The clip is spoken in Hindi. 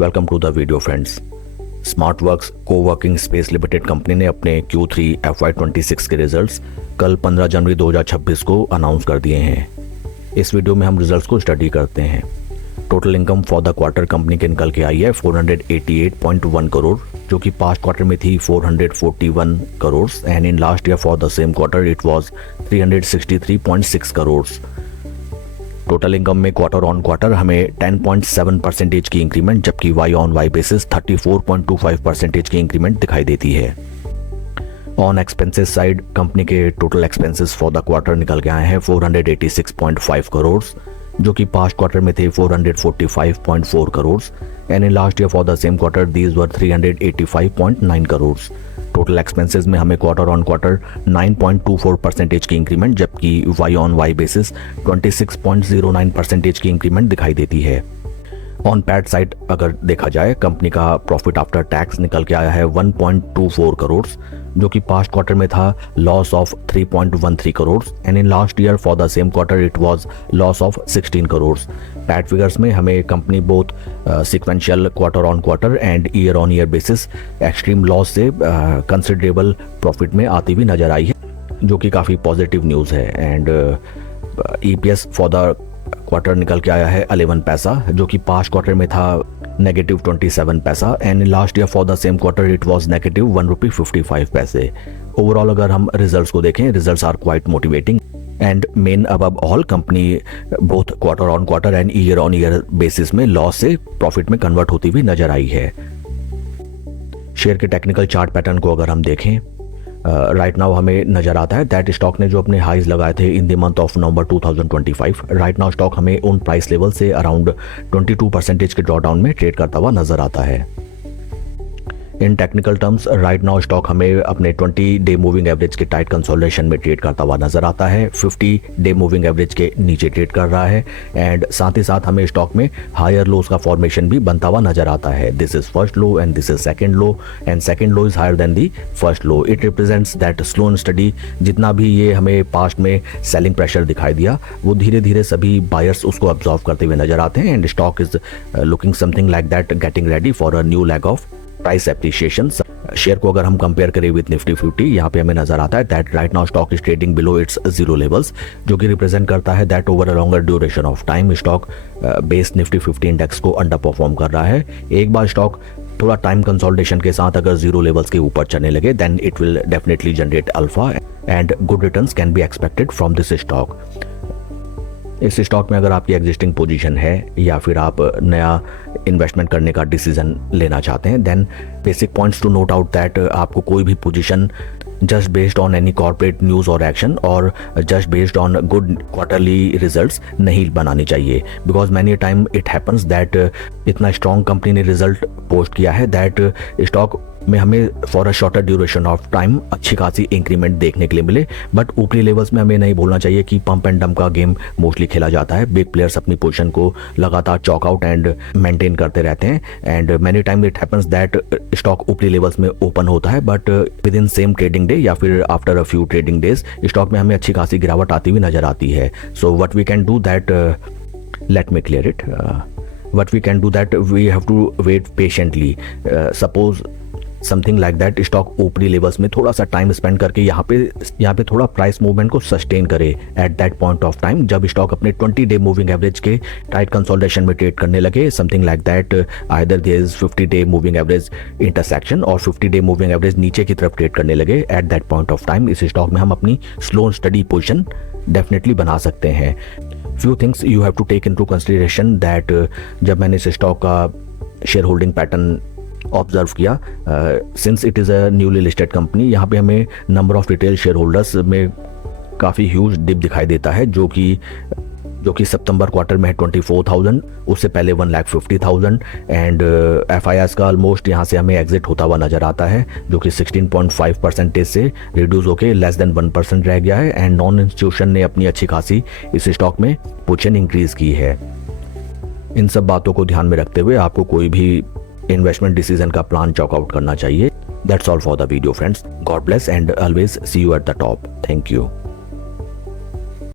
Welcome to the video friends. Smartworks coworking space limited company ने अपने Q3 FY26 के रिजल्ट्स कल 15 जनवरी 2026 को अनाउंस कर दिए हैं। इस वीडियो में हम रिजल्ट्स को स्टडी करते हैं। Total income for the quarter company के निकल के आई है 488.1 करोड़, जो कि पास्ट क्वार्टर में थी 441 crore and in last year for the same quarter it was 363.6 crore. Total income में क्वार्टर ऑन क्वार्टर हमें 10.7% की इंक्रीमेंट, जबकि वाई ऑन वाई बेसिस 34.25% की इंक्रीमेंट दिखाई देती है। ऑन एक्सपेंसेस साइड कंपनी के total expenses for the quarter निकल के आए हैं 486.5 करोड़, जो कि पास्ट क्वार्टर में थे 445.4 crore and in last year for the same quarter these were 385.9 crore. Total expenses में हमें क्वार्टर ऑन क्वार्टर 9.24% की इंक्रीमेंट, जबकि वाई ऑन वाई बेसिस 26.09% की इंक्रीमेंट दिखाई देती है। ऑन पैट साइड अगर देखा जाए कंपनी का प्रॉफिट आफ्टर टैक्स निकल के आया है 1.24 करोड़, जो कि पास्ट क्वार्टर में था loss of 3.13 crore and in last year for the same quarter it was loss of 16 crore. PAT figures में हमें company both sequential quarter on quarter and year on year basis extreme loss से कंसिडरेबल प्रॉफिट में आती हुई नजर आई है, जो कि काफ़ी पॉजिटिव न्यूज़ है। And EPS for the quarter निकल के आया है 11 पैसा, जो कि पास्ट क्वार्टर में था -27 पैसा and last year for the same quarter it was -1.55 रुपये। ओवरऑल अगर हम रिजल्ट्स को देखें, results are quite motivating and main above all company both quarter on quarter and year on year basis में लॉस से प्रॉफिट में कन्वर्ट होती हुई नजर आई है। शेयर के टेक्निकल चार्ट पैटर्न को अगर हम देखें, राइट नाउ हमें नजर आता है दैट स्टॉक ने जो अपने हाइज लगाए थे in the month of November 2025, right now stock हमें उन प्राइस लेवल से अराउंड 22% के ड्रॉडाउन में ट्रेड करता हुआ नजर आता है। इन technical terms right now stock हमें अपने 20 डे मूविंग एवरेज के टाइट कंसोलिडेशन में ट्रेड करता हुआ नजर आता है, 50 डे मूविंग एवरेज के नीचे ट्रेड कर रहा है एंड साथ ही साथ हमें स्टॉक में हायर लोज का फॉर्मेशन भी बनता हुआ नजर आता है। This is first low and this is second low and second low is higher than the first low. It represents that slow and steady जितना भी ये हमें पास्ट में सेलिंग प्रेशर दिखाई दिया, वो धीरे धीरे सभी बायर्स उसको अब्जॉर्व करते हुए नजर आते हैं and stock is looking something like that getting ready for a new leg of price appreciation. Share को अगर हम कंपेयर करें विद निफ्टी 50, यहाँ पे हमें नजर आता है that right now stock is trading below its zero levels, जो कि रिप्रेजेंट करता है that over a longer duration of time stock base Nifty 50 index को अंडर परफॉर्म कर रहा है। एक बार स्टॉक थोड़ा टाइम कंसोलिडेशन के साथ अगर जीरो लेवल्स के ऊपर चलने लगे then it will definitely generate alpha and good returns can be expected from this stock. इस स्टॉक में अगर आपकी एग्जिस्टिंग पोजीशन है या फिर आप नया इन्वेस्टमेंट करने का डिसीजन लेना चाहते हैं, then basic points to note out that आपको कोई भी position just based on any corporate news और एक्शन और just based on good quarterly results नहीं बनानी चाहिए, because many time it happens that इतना स्ट्रॉन्ग कंपनी ने रिजल्ट पोस्ट किया है दैट स्टॉक में हमें for a shorter duration of time अच्छी खासी इंक्रीमेंट देखने के लिए मिले, बट ऊपरी लेवल्स में हमें नहीं बोलना चाहिए कि पंप एंड डंप का गेम मोस्टली खेला जाता है। बिग प्लेयर्स अपनी पोजीशन को लगातार चॉक आउट एंड मेंटेन करते रहते हैं and many time it happens that stock ऊपरी लेवल्स में ओपन होता है, but with in same trading day या फिर after a few trading days stock में हमें अच्छी खासी गिरावट आती हुई नजर आती है। So what we can do that, let me clear it, what we can do that we have to wait patiently, suppose something like that stock ऊपरी लेवल्स में थोड़ा सा टाइम स्पेंड करके यहाँ पे थोड़ा प्राइस मूवमेंट को सस्टेन करे at that point of time जब स्टॉक अपने 20 डे मूविंग एवरेज के टाइट कंसोलिडेशन में ट्रेड करने लगे, something like that either there is 50 day moving average intersection और 50 डे मूविंग एवरेज नीचे की तरफ ट्रेड करने लगे। At that point of time इस स्टॉक में हम अपनी slow and steady position definitely बना सकते हैं। Few things you have to take into consideration that जब मैंने इस स्टॉक का शेयर होल्डिंग पैटर्न ऑब्जर्व किया, since it is a newly listed company, यहाँ पे हमें number of retail shareholders में काफ़ी ह्यूज डिप दिखाई देता है, जो कि सितंबर क्वार्टर में है 24,000, उससे पहले 1,50,000 एंड FIS का ऑलमोस्ट यहाँ से हमें एग्जिट होता हुआ नजर आता है, जो कि 16.5% से रिड्यूस होकर लेस देन 1% रह गया है एंड नॉन इंस्टीट्यूशन ने अपनी अच्छी खासी इस स्टॉक में पोजीशन इंक्रीज की है। इन सब बातों को ध्यान में रखते हुए आपको कोई भी इन्वेस्टमेंट डिसीजन का प्लान चॉक आउट करना चाहिए। That's all for the video friends. God bless and always see you at the top. Thank you.